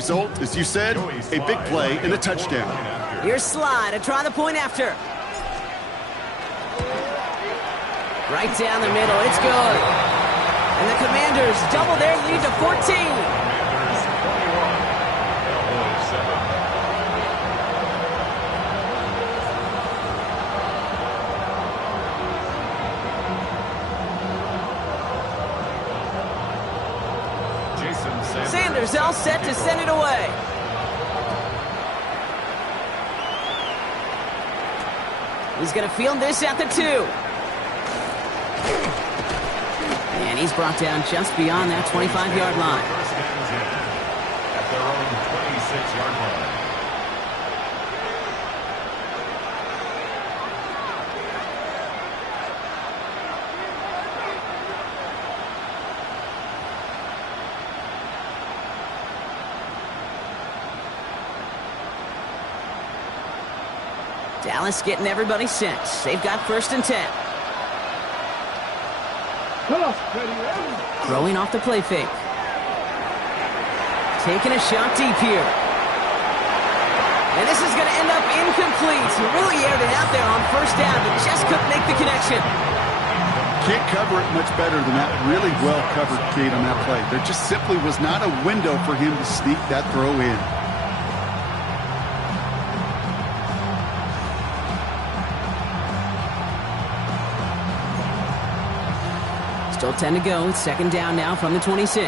result, as you said, a big play and a touchdown. Here's Sly to try the point after. Right down the middle, it's good. And the Commanders double their lead to 14. Sanders all set to send it away. He's going to field this at the 2. And he's brought down just beyond that 25-yard line. At their own 26-yard line. Dallas getting everybody set. They've got 1st and 10. Throwing off the play fake. Taking a shot deep here. And this is going to end up incomplete. He really aired it out there on 1st down, but just couldn't make the connection. Can't cover it much better than that. Really well covered, Kate, on that play. There just simply was not a window for him to sneak that throw in. Still 10 to go. It's 2nd down now from the 26.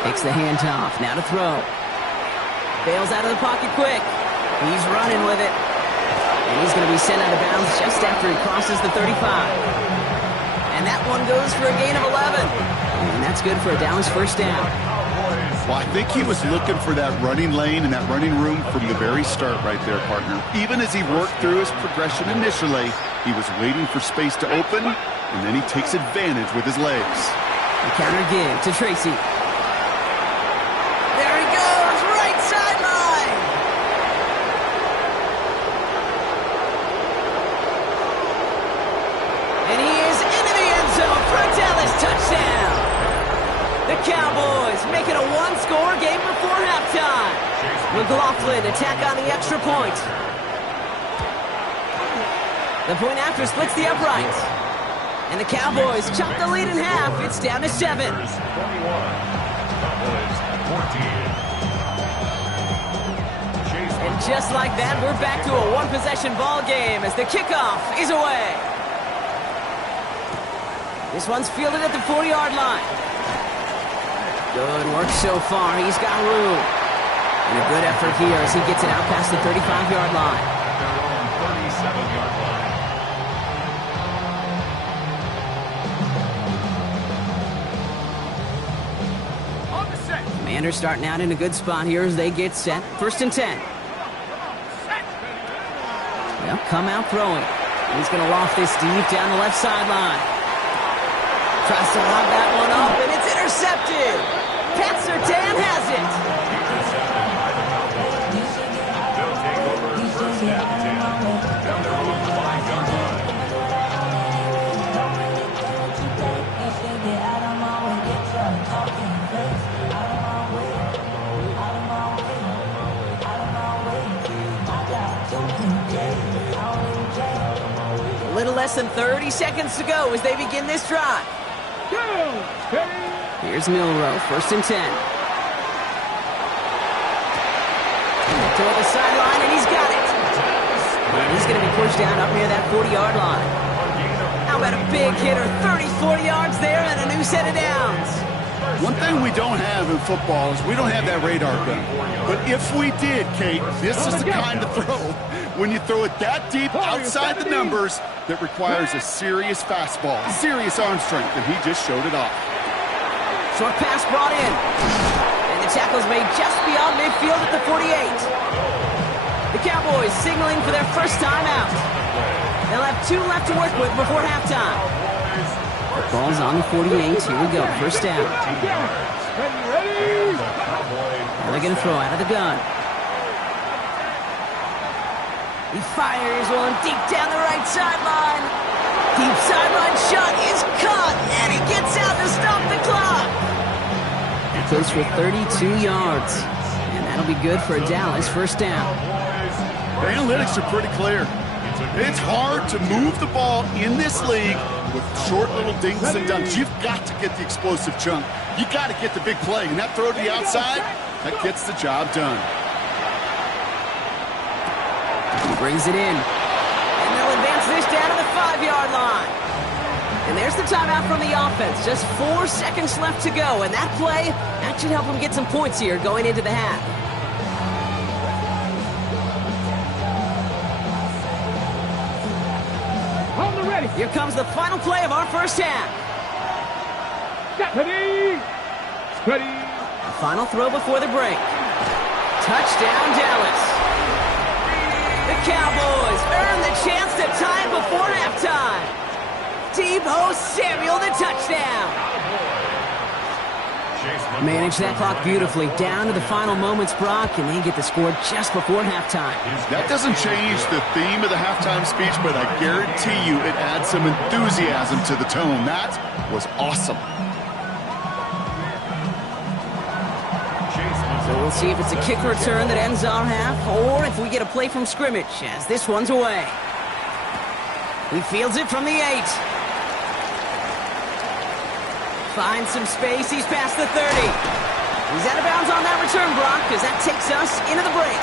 Takes the handoff. Now to throw. Bails out of the pocket quick. He's running with it. And he's going to be sent out of bounds just after he crosses the 35. And that one goes for a gain of 11. And that's good for a Dallas 1st down. Well, I think he was looking for that running lane and that running room from the very start right there, partner. Even as he worked through his progression initially, he was waiting for space to open, and then he takes advantage with his legs. The counter give to Tracy. There he goes, right sideline. And he is into the end zone for a Dallas touchdown. The Cowboys make it a one-score game before halftime. McLaughlin attack on the extra point. The point after splits the uprights. And the Cowboys chop the lead in half. It's down to 7. And just like that, we're back to a one-possession ball game as the kickoff is away. This one's fielded at the 40-yard line. Good work so far. He's got room. And a good effort here as he gets it out past the 35-yard line. Their own 37-yard line. Commanders starting out in a good spot here as they get set. 1st and 10. They'll come out throwing. He's going to loft this deep down the left sideline. Tries to lob that one up, and it's intercepted. Pat Surtain has it. They'll take over 1st and 10 down their own 5-yard line. A little less than 30 seconds to go as they begin this drive. Here's Milroe, 1st and 10. Toward the sideline, and he's got it. And he's going to be pushed down up near that 40-yard line. How about a big hitter, 30, 40 yards there, and a new set of downs. One thing we don't have in football is we don't have that radar gun. But if we did, Kate, this is the kind of throw when you throw it that deep outside the numbers that requires a serious fastball, serious arm strength, and he just showed it off. Short pass brought in. And the tackle's made just beyond midfield at the 48. The Cowboys signaling for their first time out. They'll have 2 left to work with before halftime. Ball's on the 48. Here we go. 1st down. Now they're going to throw out of the gun. He fires one deep down the right sideline. Deep sideline shot is caught, and he gets out to stop the clock. goes for 32 yards. And that'll be good for a Dallas first down. The analytics are pretty clear. It's hard to move the ball in this league with short little dinks and dunks. You've got to get the explosive chunk. You got to get the big play. And that throw to the outside, that gets the job done. He brings it in. And they'll advance this down to the 5-yard line. And there's the timeout from the offense. Just 4 seconds left to go. And that play, that should help them get some points here going into the half. Here comes the final play of our first half. Ready. The final throw before the break. Touchdown, Dallas. The Cowboys earn the chance to tie it before halftime. Deebo Samuel, the touchdown. Manage that clock beautifully down to the final moments, Brock, and they get the score just before halftime. That doesn't change the theme of the halftime speech, but I guarantee you it adds some enthusiasm to the tone. That was awesome. So we'll see if it's a kick return that ends our half, or if we get a play from scrimmage, as this one's away. He fields it from the 8. Finds some space. He's past the 30. He's out of bounds on that return, Brock, because that takes us into the break.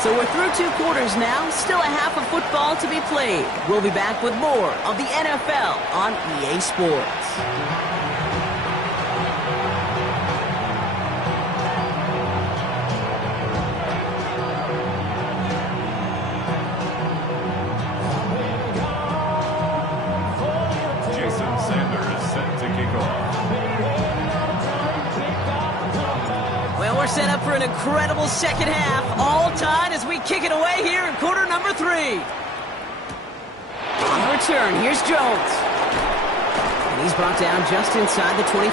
So we're through 2 quarters now. Still a half of football to be played. We'll be back with more of the NFL on EA Sports. Set up for an incredible second half, all tied as we kick it away here in quarter number 3. On the return, here's Jones. And he's brought down just inside the 25.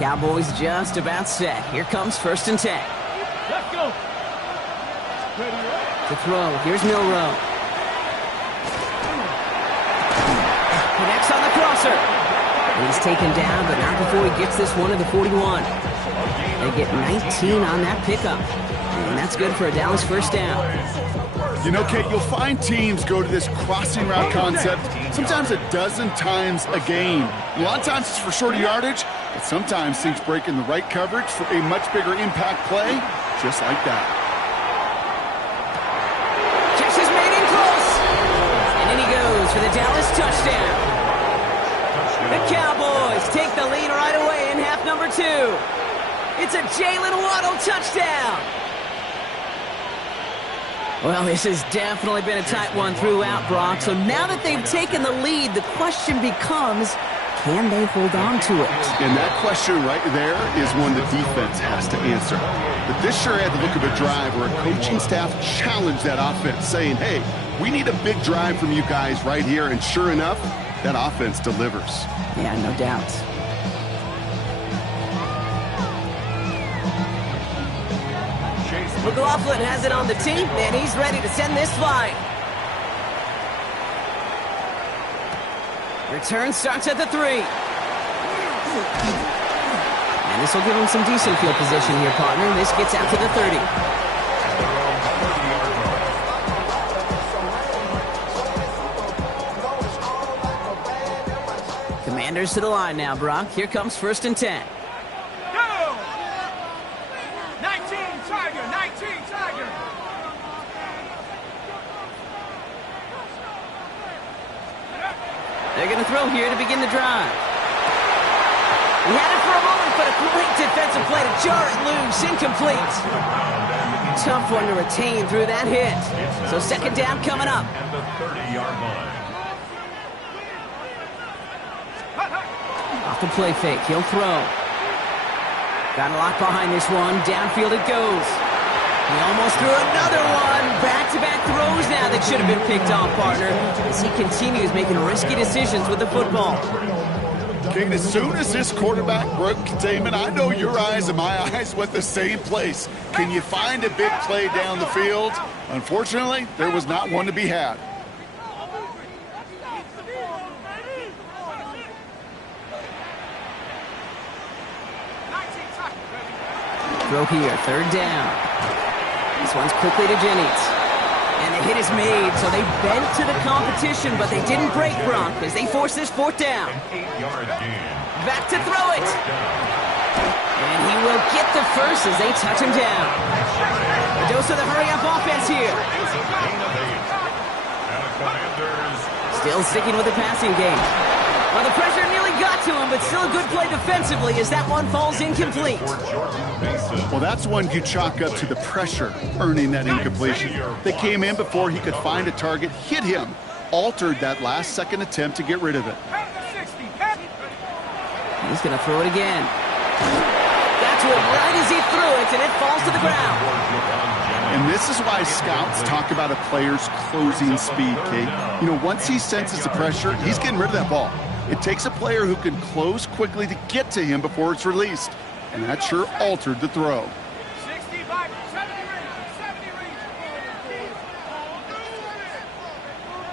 Cowboys just about set. Here comes 1st and 10. Let's go. To throw, here's Milrow. Connects on the crosser. And he's taken down, but not before he gets this one to the 41. They get 19 on that pickup. And that's good for a Dallas first down. You know, Kate, you'll find teams go to this crossing route concept sometimes a dozen times a game. A lot of times it's for shorter yardage, but sometimes things break in the right coverage for a much bigger impact play, just like that. For the Dallas touchdown. The Cowboys take the lead right away in half number 2. It's a Jalen Waddle touchdown. Well, this has definitely been a tight one throughout, Brock. So now that they've taken the lead, the question becomes, can they hold on to it? And that question right there is one the defense has to answer. But this sure had the look of a drive where a coaching staff challenged that offense, saying, hey, we need a big drive from you guys right here. And sure enough, that offense delivers. Yeah, no doubt. McLaughlin has it on the team, and he's ready to send this flying. Return starts at the 3. And this will give him some decent field position here, partner. This gets out to the 30. Commanders to the line now, Brock. Here comes 1st and 10. Go! 19 Tiger, 19 Tiger. They're going to throw here to begin the drive. He had it for a moment, but a great defensive play to jar it loose. Incomplete. Tough one to retain through that hit. So 2nd down coming up. And the 30-yard line. Off the play fake, he'll throw. Got a lock behind this one. Downfield it goes. He almost threw another one. Back-to-back throws now that should have been picked off, partner, as he continues making risky decisions with the football. Kate, as soon as this quarterback broke containment, I know your eyes and my eyes went the same place. Can you find a big play down the field? Unfortunately, there was not one to be had. Throw here, third down. This one's quickly to Jennings. And the hit is made, so they bent to the competition, but they didn't break Gronk as they force this fourth down. An 8-yard gain. Back to throw it. And he will get the first as they touch him down. A dose of the hurry-up offense here. It's a gain of 8. And the Commanders. Still sticking with the passing game. Well, the pressure nearly got to him, but still a good play defensively as that one falls incomplete. Well, that's one you chalk up to the pressure earning that incompletion. They came in before he could find a target, hit him, altered that last-second attempt to get rid of it. He's going to throw it again. Got to it right as he threw it, and it falls to the ground. And this is why scouts talk about a player's closing speed, Kate. You know, once he senses the pressure, he's getting rid of that ball. It takes a player who can close quickly to get to him before it's released. And that sure altered the throw. 65, 70 range.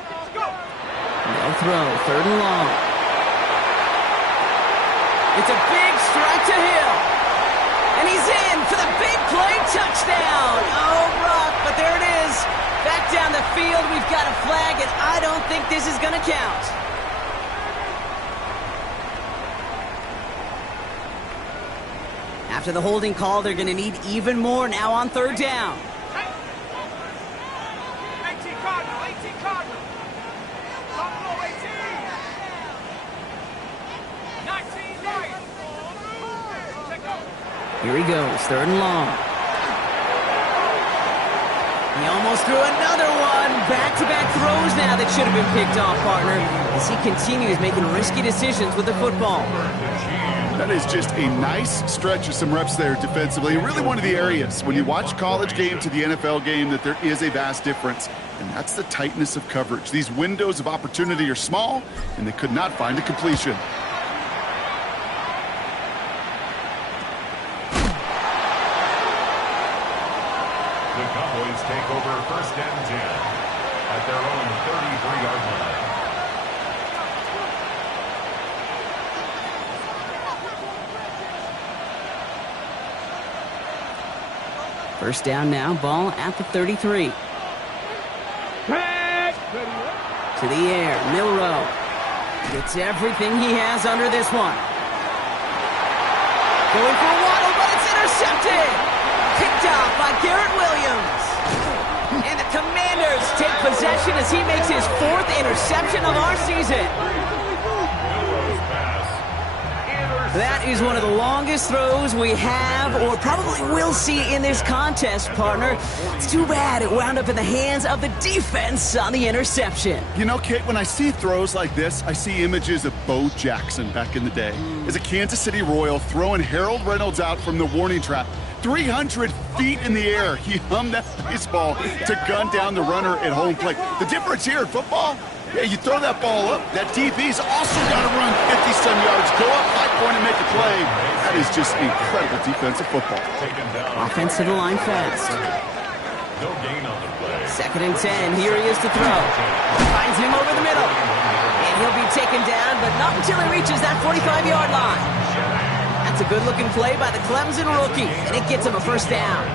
Let's go. No throw, third and long. It's a big strike to Hill. And he's in for the big play touchdown. Oh, rough, but there it is. Back down the field, we've got a flag, and I don't think this is going to count. After the holding call, they're going to need even more now on third down. 18 Cardinal, 18 Cardinal. Buffalo 18. 19 Lions. Check out. Here he goes, third and long. He almost threw another one. Back-to-back throws now that should have been picked off, partner, as he continues making risky decisions with the football. That is just a nice stretch of some reps there defensively. Really one of the areas when you watch college game to the NFL game that there is a vast difference. And that's the tightness of coverage. These windows of opportunity are small, and they could not find a completion. The Cowboys take over first and 10 at their own 33-yard line. First down now, ball at the 33. To the air, Milrow gets everything he has under this one. Going for a waddle, but it's intercepted. Picked off by Garrett Williams. And the Commanders take possession as he makes his fourth interception of our season. That is one of the longest throws we have or probably will see in this contest, partner. It's too bad it wound up in the hands of the defense on the interception. You know, Kate, when I see throws like this, I see images of Bo Jackson back in the day. As a Kansas City Royal throwing Harold Reynolds out from the warning trap. 300 feet in the air, he hummed that baseball to gun down the runner at home plate. The difference here in football, yeah, you throw that ball up, that DB's also got to run 50-some yards, go up high point and make a play. That is just incredible defensive football. Offense to the line fast. No gain on the play. Second and 10, here he is to throw. Finds him over the middle. And he'll be taken down, but not until he reaches that 45-yard line. That's a good-looking play by the Clemson rookie, and it gets him a first down.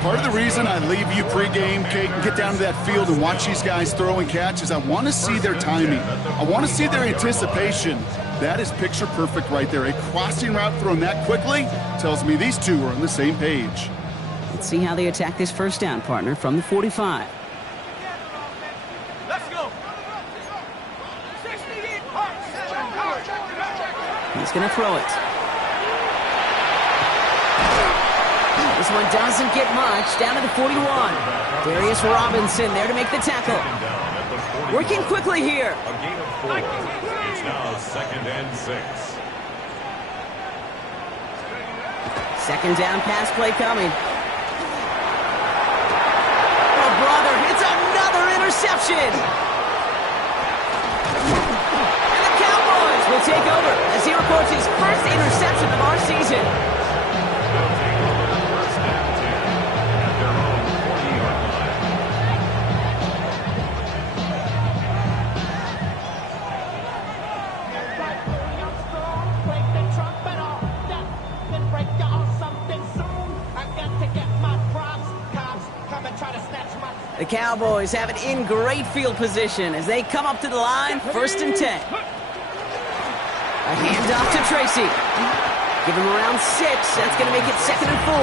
Part of the reason I leave you pregame, Kate, and get down to that field and watch these guys throw and catch is I want to see their timing. I want to see their anticipation. That is picture perfect right there. A crossing route thrown that quickly tells me these two are on the same page. Let's see how they attack this first down, partner, from the 45. Let's go. 68 punts. He's going to throw it. This one doesn't get much. Down to the 41. Darius Robinson there to make the tackle. Working quickly here. A gain of 4. It's now second and 6. Second down pass play coming. Oh, brother, it's another interception. And the Cowboys will take over as he records his first interception of our season. They'll take over first and 10 at their own 40-yard line. The Cowboys have it in great field position as they come up to the line, 1st and 10. A handoff to Tracy. Give him around 6. That's going to make it 2nd and 4.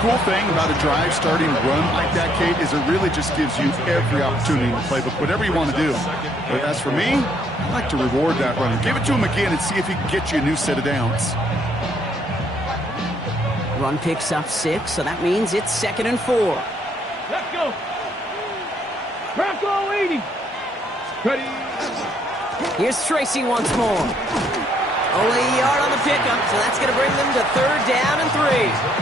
Cool thing about a drive starting run like that, Kate, is it really just gives you every opportunity in the playbook, whatever you want to do. But as for me, I like to reward that runner. Give it to him again and see if he can get you a new set of downs. Run picks up 6, so that means it's 2nd and 4. Let's go. Bronco 80. Ready. Here's Tracy once more. Only a yard on the pickup, so that's going to bring them to 3rd down and 3.